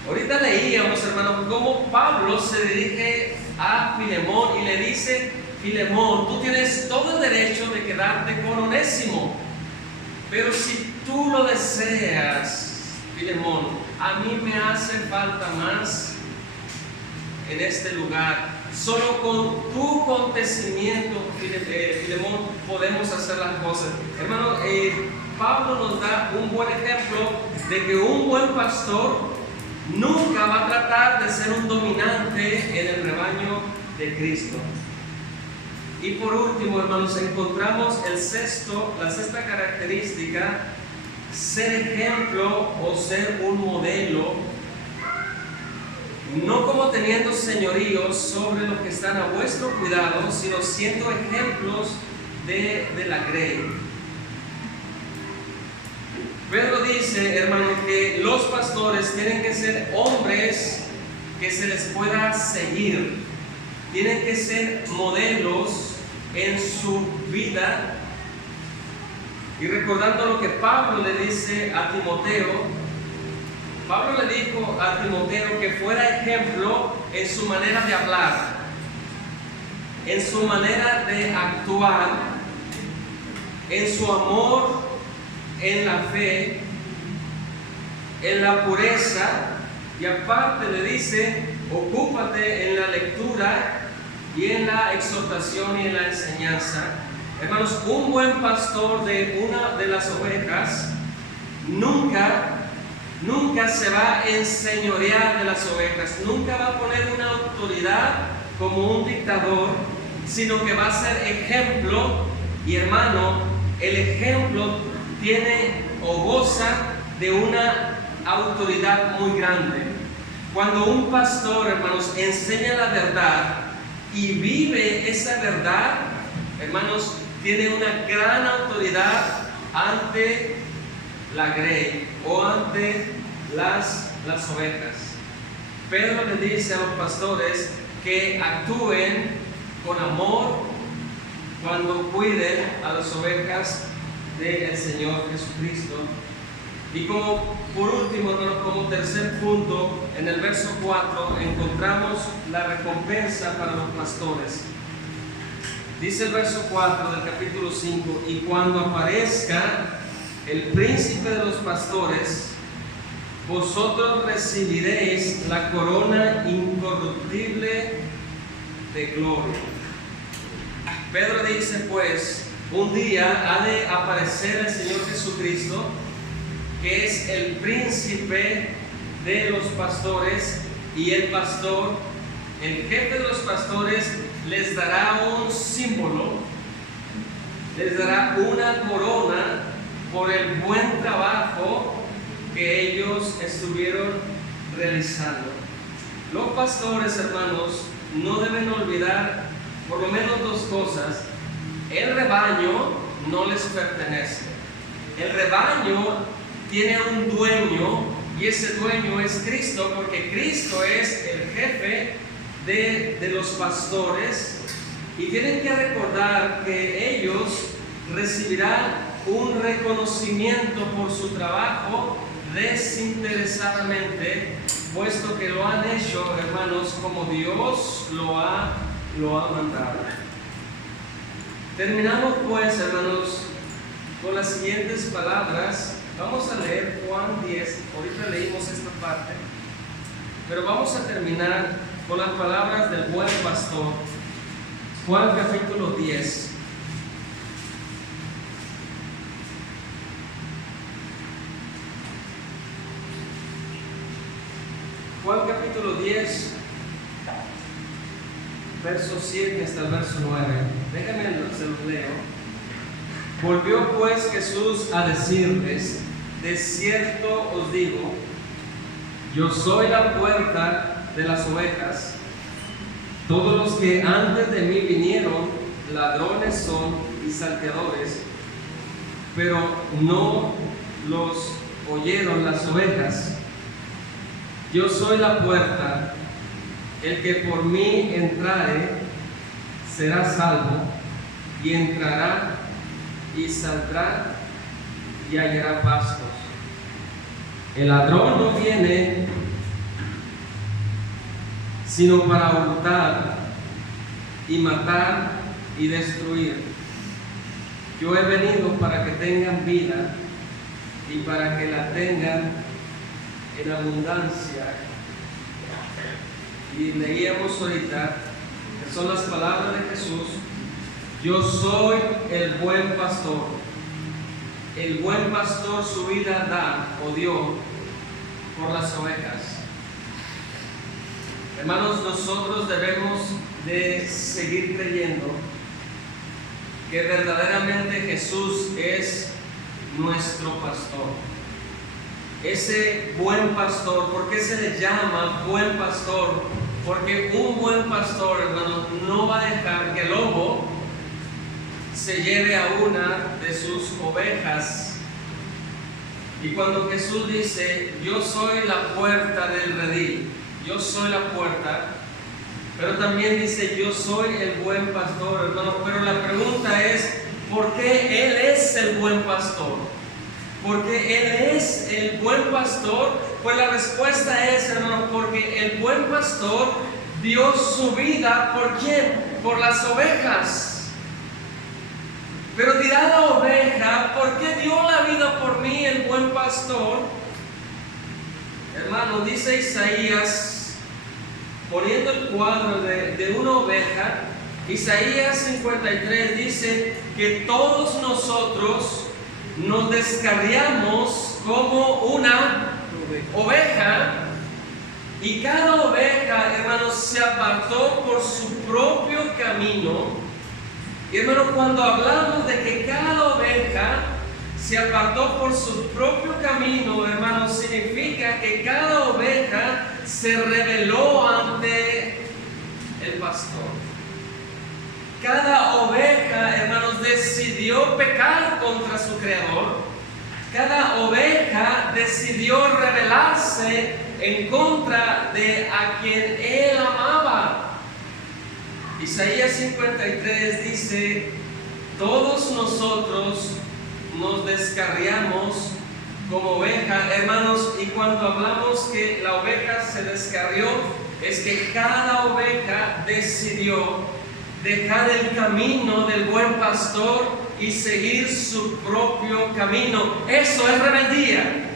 Ahorita leíamos, hermanos, cómo Pablo se dirige a Filemón y le dice: Filemón, tú tienes todo el derecho de quedarte con Onésimo, pero si tú lo deseas, Filemón, a mí me hace falta más en este lugar. Solo con tu acontecimiento, Filemón, podemos hacer las cosas. Hermano, Pablo nos da un buen ejemplo de que un buen pastor nunca va a tratar de ser un dominante en el rebaño de Cristo. Y por último, hermanos, encontramos la sexta característica: ser ejemplo o ser un modelo. No como teniendo señorío sobre los que están a vuestro cuidado, sino siendo ejemplos de la grey. Pedro dice, hermanos, que los pastores tienen que ser hombres que se les pueda seguir. Tienen que ser modelos en su vida. Y recordando lo que Pablo le dice a Timoteo, Pablo le dijo a Timoteo que fuera ejemplo en su manera de hablar, en su manera de actuar, en su amor, en la fe, en la pureza. Y aparte le dice: ocúpate en la lectura y en la exhortación y en la enseñanza. Hermanos, un buen pastor de una de las ovejas nunca se va a enseñorear de las ovejas, nunca va a poner una autoridad como un dictador, sino que va a ser ejemplo. Y hermano, el ejemplo tiene o goza de una autoridad muy grande. Cuando un pastor, hermanos, enseña la verdad y vive esa verdad, hermanos, tiene una gran autoridad ante la grey o ante las ovejas. Pedro le dice a los pastores que actúen con amor cuando cuiden a las ovejas del Señor Jesucristo. Y como por último, como tercer punto, en el verso 4 encontramos la recompensa para los pastores. Dice el verso 4 del capítulo 5: y cuando aparezca el príncipe de los pastores, vosotros recibiréis la corona incorruptible de gloria. Pedro dice, pues, un día ha de aparecer el Señor Jesucristo, que es el príncipe de los pastores, y el pastor, el jefe de los pastores, les dará un símbolo, les dará una corona por el buen trabajo que ellos estuvieron realizando. Los pastores, hermanos, no deben olvidar por lo menos dos cosas. El rebaño no les pertenece. El rebaño tiene un dueño, y ese dueño es Cristo, porque Cristo es el jefe de los pastores. Y tienen que recordar que ellos recibirán un reconocimiento por su trabajo desinteresadamente, puesto que lo han hecho, hermanos, como Dios lo ha mandado. Terminamos pues, hermanos, con las siguientes palabras. Vamos a leer Juan 10, ahorita leímos esta parte, pero vamos a terminar con las palabras del buen pastor. Juan capítulo 10. Juan capítulo 10, verso 7 hasta el verso 9. Déjenme, se los leo. Volvió pues Jesús a decirles: de cierto os digo, yo soy la puerta de las ovejas. Todos los que antes de mí vinieron, ladrones son y salteadores, pero no los oyeron las ovejas. Yo soy la puerta. El que por mí entrare será salvo, y entrará y saldrá y hallará pastos. El ladrón no viene sino para hurtar y matar y destruir. Yo he venido para que tengan vida y para que la tengan en abundancia. Y leíamos ahorita, que son las palabras de Jesús: yo soy el buen pastor. El buen pastor su vida da o dio por las ovejas. Hermanos, nosotros debemos de seguir creyendo que verdaderamente Jesús es nuestro pastor. Ese buen pastor, ¿por qué se le llama buen pastor? Porque un buen pastor, hermanos, no va a dejar que el lobo se lleve a una de sus ovejas. Y cuando Jesús dice: yo soy la puerta del redil, yo soy la puerta, pero también dice: yo soy el buen pastor, hermano. Pero la pregunta es: ¿por qué Él es el buen pastor? ¿Por qué Él es el buen pastor? Pues la respuesta es, hermano, porque el buen pastor dio su vida, ¿por quién? Por las ovejas. Pero dirá la oveja: ¿por qué dio la vida por mí el buen pastor? Hermano, dice Isaías, poniendo el cuadro de una oveja, Isaías 53 dice que todos nosotros nos descarriamos como una oveja, y cada oveja, hermanos, se apartó por su propio camino. Y hermano, cuando hablamos de que cada oveja se apartó por su propio camino, hermano, significa que cada oveja se rebeló ante el pastor. Cada oveja, hermanos, decidió pecar contra su creador. Cada oveja decidió rebelarse en contra de a quien él amaba. Isaías 53 dice: todos nosotros nos descarriamos como oveja, hermanos. Y cuando hablamos que la oveja se descarrió, es que cada oveja decidió dejar el camino del buen pastor y seguir su propio camino. Eso es rebeldía.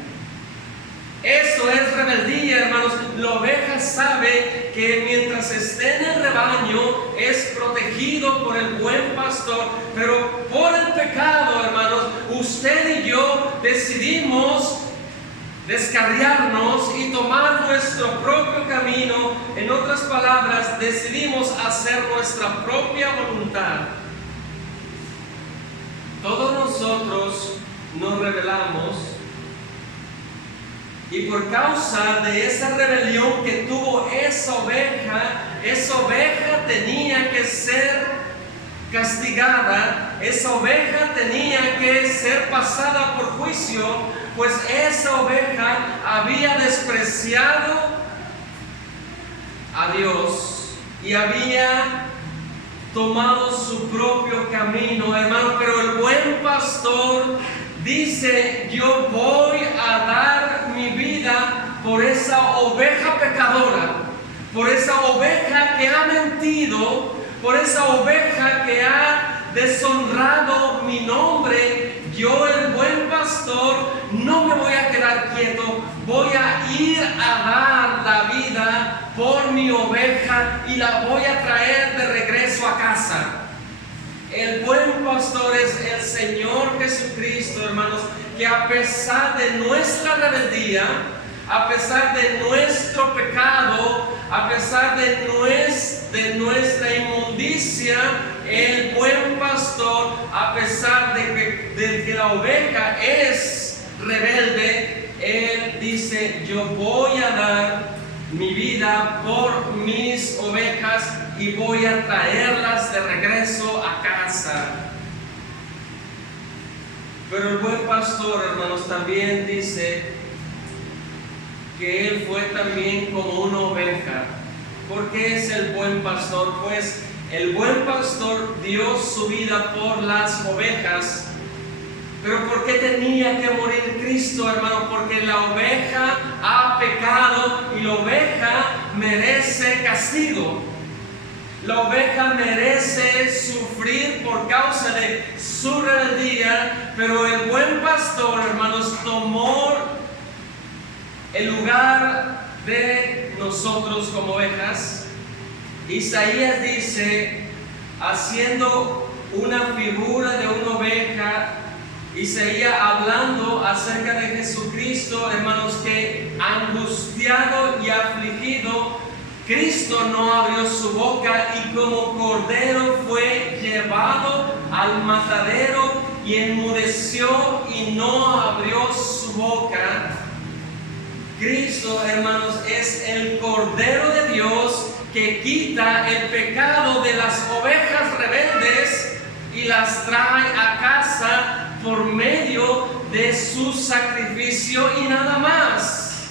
Eso es rebeldía, hermanos. La oveja sabe que mientras esté en el rebaño es protegido por el buen pastor, pero por el pecado, hermanos, usted y yo decidimos descarriarnos y tomar nuestro propio camino. En otras palabras, decidimos hacer nuestra propia voluntad. Todos nosotros nos rebelamos, y por causa de esa rebelión que tuvo esa oveja tenía que ser castigada, esa oveja tenía que ser pasada por juicio, pues esa oveja había despreciado a Dios y había tomado su propio camino, hermano. Pero el buen pastor dice: yo voy a dar mi vida por esa oveja pecadora, por esa oveja que ha mentido, por esa oveja que ha deshonrado mi nombre. Yo, el buen pastor, no me voy a quedar quieto, voy a ir a dar la vida por mi oveja y la voy a traer de regreso a casa. El buen pastor es el Señor Jesucristo, hermanos, que a pesar de nuestra rebeldía, a pesar de nuestro pecado, a pesar de nuestra inmundicia, el buen pastor, a pesar de que la oveja es rebelde, él dice: yo voy a dar mi vida por mis ovejas y voy a traerlas de regreso a casa. Pero el buen pastor, hermanos, también dice que él fue también como una oveja. ¿Por qué es el buen pastor? Pues el buen pastor dio su vida por las ovejas. Pero ¿por qué tenía que morir Cristo, hermano? Porque la oveja ha pecado y la oveja merece castigo. La oveja merece sufrir por causa de su rebeldía, pero el buen pastor, hermanos, tomó el lugar de nosotros como ovejas. Isaías dice, haciendo una figura de una oveja, Isaías hablando acerca de Jesucristo, hermanos, que angustiado y afligido, Cristo no abrió su boca y como cordero fue llevado al matadero y enmudeció y no abrió su boca. Cristo, hermanos, es el Cordero de Dios que quita el pecado de las ovejas rebeldes y las trae a casa por medio de su sacrificio y nada más.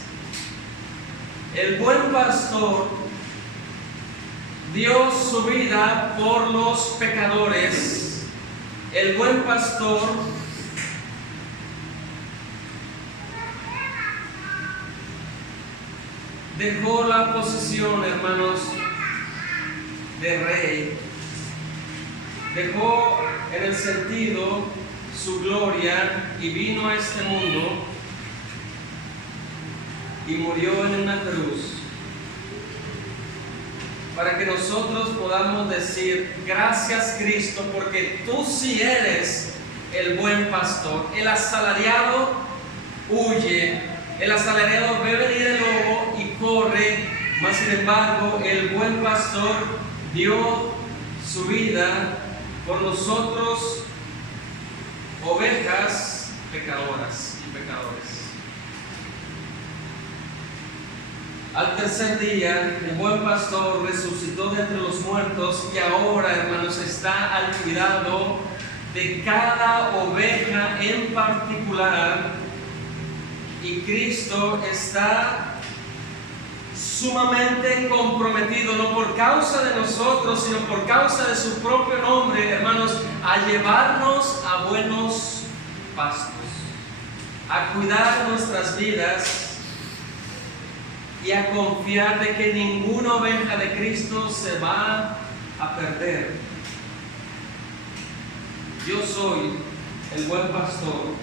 El buen pastor dio su vida por los pecadores. El buen pastor dejó la posición, hermanos, de rey. Dejó en el sentido su gloria y vino a este mundo y murió en una cruz para que nosotros podamos decir gracias Cristo, porque tú sí eres el buen pastor. El asalariado huye, el asalariado ve venir el lobo y corre, mas sin embargo el buen pastor dio su vida por nosotros, ovejas pecadoras y pecadores. Al tercer día, el buen pastor resucitó de entre los muertos y ahora, hermanos, está al cuidado de cada oveja en particular. Y Cristo está sumamente comprometido, no por causa de nosotros, sino por causa de su propio nombre, hermanos, a llevarnos a buenos pastos, a cuidar nuestras vidas y a confiar de que ninguna oveja de Cristo se va a perder. Yo soy el buen pastor.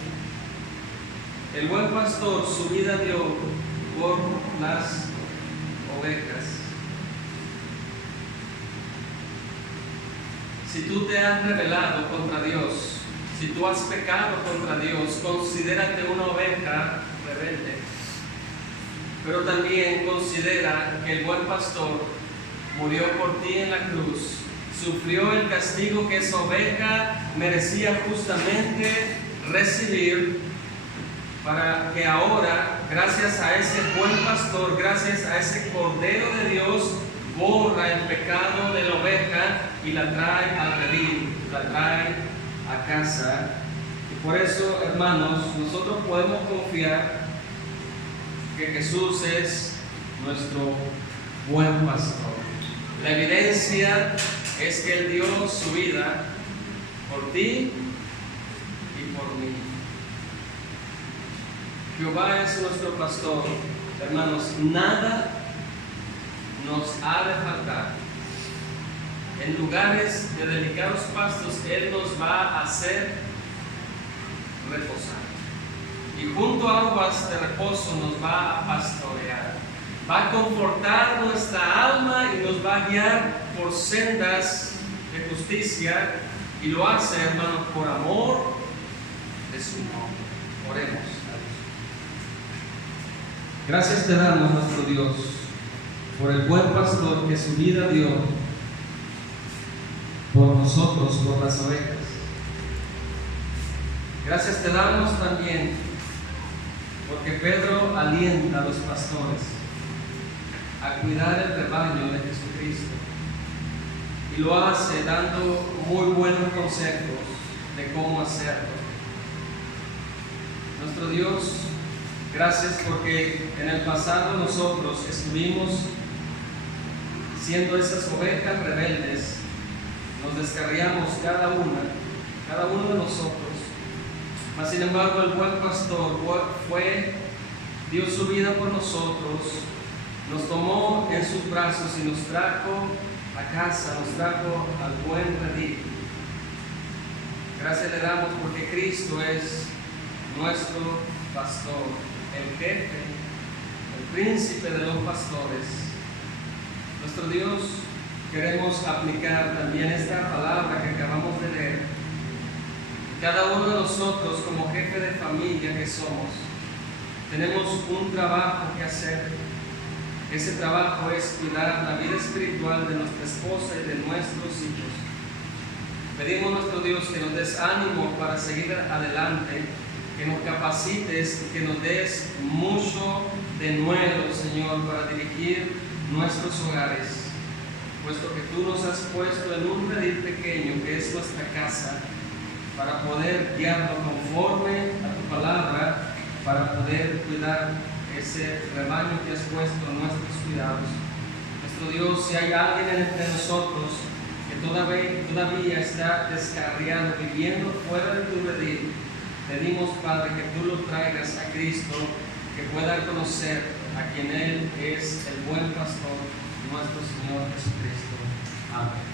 El buen pastor su vida dio por las ovejas. Si tú te has rebelado contra Dios, si tú has pecado contra Dios, considérate una oveja rebelde. Pero también considera que el buen pastor murió por ti en la cruz, sufrió el castigo que esa oveja merecía justamente recibir, para que ahora, gracias a ese buen pastor, gracias a ese Cordero de Dios, borra el pecado de la oveja y la trae al redil, la trae a casa. Y por eso, hermanos, nosotros podemos confiar que Jesús es nuestro buen pastor. La evidencia es que Él dio su vida por ti y por mí. Jehová es nuestro pastor, hermanos, nada nos ha de faltar. En lugares de delicados pastos Él nos va a hacer reposar. Y junto a aguas de reposo nos va a pastorear. Va a confortar nuestra alma y nos va a guiar por sendas de justicia. Y lo hace, hermanos, por amor de su nombre. Oremos. Gracias te damos, nuestro Dios, por el buen pastor que su vida dio por nosotros, por las ovejas. Gracias te damos también porque Pedro alienta a los pastores a cuidar el rebaño de Jesucristo y lo hace dando muy buenos consejos de cómo hacerlo. Nuestro Dios, gracias porque en el pasado nosotros estuvimos siendo esas ovejas rebeldes, nos descarriamos cada uno de nosotros. Mas sin embargo, el buen pastor dio su vida por nosotros, nos tomó en sus brazos y nos trajo a casa, nos trajo al buen redil. Gracias le damos porque Cristo es nuestro pastor, el jefe, el príncipe de los pastores. Nuestro Dios, queremos aplicar también esta palabra que acabamos de leer. Cada uno de nosotros, como jefe de familia que somos, tenemos un trabajo que hacer. Ese trabajo es cuidar la vida espiritual de nuestra esposa y de nuestros hijos. Pedimos a nuestro Dios que nos des ánimo para seguir adelante, que nos capacites y que nos des mucho de nuevo, Señor, para dirigir nuestros hogares, puesto que tú nos has puesto en un redil pequeño que es nuestra casa, para poder guiarlo conforme a tu palabra, para poder cuidar ese rebaño que has puesto en nuestros cuidados. Nuestro Dios, si hay alguien entre nosotros que todavía está descarriado, viviendo fuera de tu redil, pedimos, Padre, que tú lo traigas a Cristo, que pueda conocer a quien Él es, el buen pastor, nuestro Señor Jesucristo. Amén.